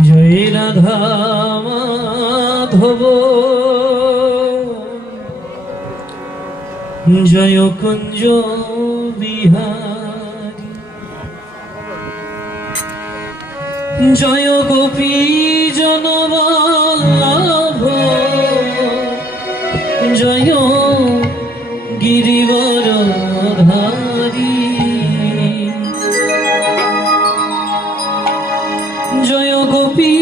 জয় রাধা মাধব জয় কুঞ্জ বিহারী জয় গোপী জনবল্লভ জয় গিরিবরধারী জয় গোপী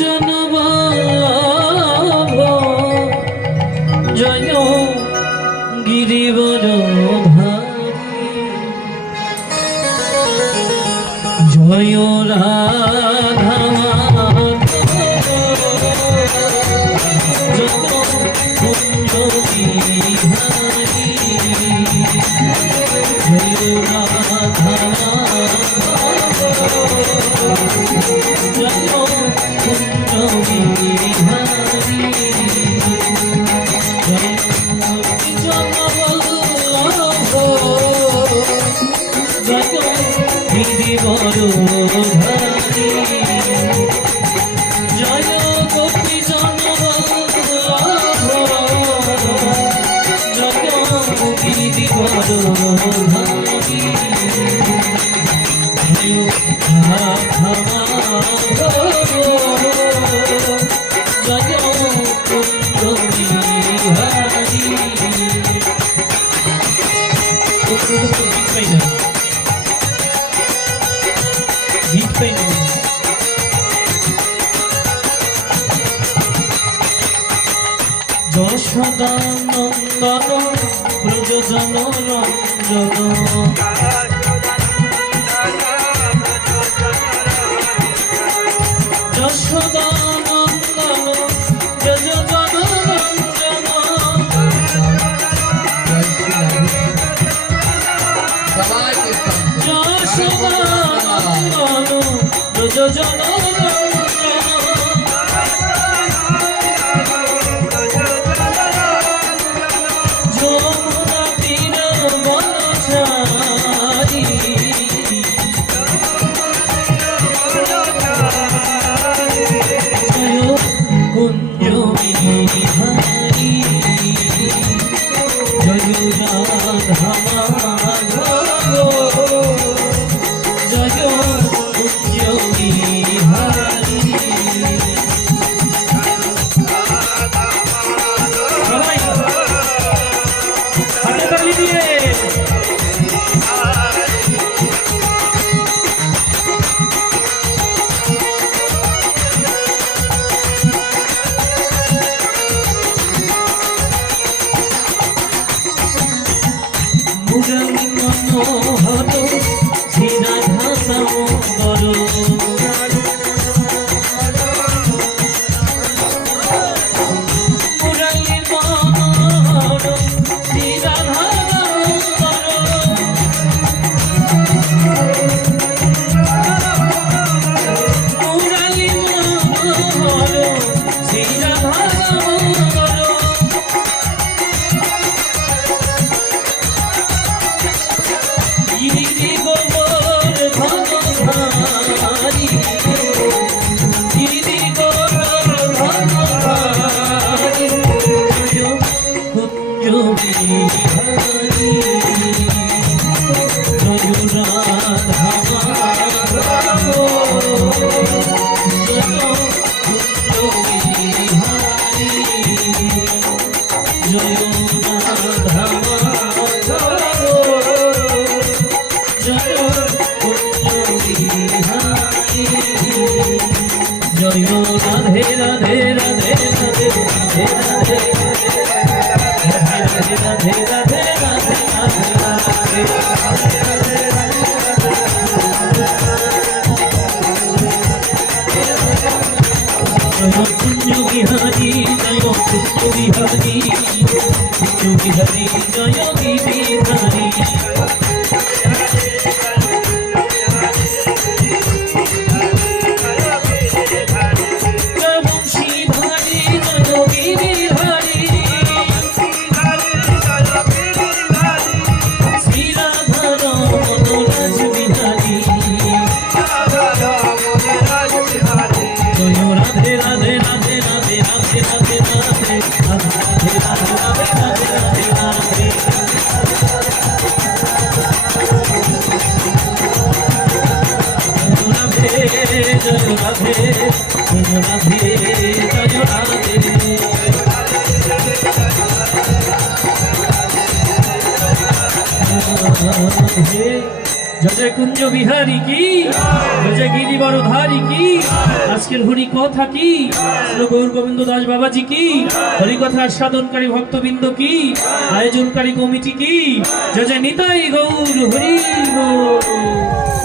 জনবল্লভ জয় গিরিবরধারী জয় রাধা জয় কুঞ্জ বিহারী জয় রাধা জয় কুঞ্জ বিহারী জয় জনবল্লভ জয় গিরিবরধারী জয় গোপী জনবল্লভ জয় গিরিবরধারী রাধা মাধব জয় কুঞ্জ বিহারী যশোদা নন্দন ব্রজজন রঞ্জন যশোদা নন্দন ব্রজজন রঞ্জন যশোদা নন্দন ব্রজজন কুঞ্জ বিহারী জয় রাধা মাধব জয় কুঞ্জ বিহারী সবাই হাতে তালি দিয়ে মনোহর শ্রী রাধা দামোদর মুরলী মনোহর শ্রী রাধা দামোদর মুরলী মনোহর শ্রী রাধা দামোদর গিরি গোবর্ধনধারী গিরি গোবর্ধনধারী জয় কুঞ্জ বিহারী জয় রাধা মাধব জয় কুঞ্জ বিহারী জয় রাধা মাধব জয় কুঞ্জ বিহারী জয় রাধে রাধে রাধে রাধে রাধে রাধে রাধে রাধে রাধে জয় কুঞ্জ বিহারী জয় কুঞ্জ বিহারী কুঞ্জ বিহারী জয় গিরিধারী জয় রাধে জয় রাধে জয় কুঞ্জ বিহারী কি জয় গিরিবর ধারী কি আজকের হরি কথা কি শ্রী গৌর গোবিন্দ দাস বাবাজি কি হরি কথা আস্বাদনকারী ভক্তবৃন্দ কি আয়োজনকারী কমিটি কি জয় জয় নিতাই গৌর হরি গৌর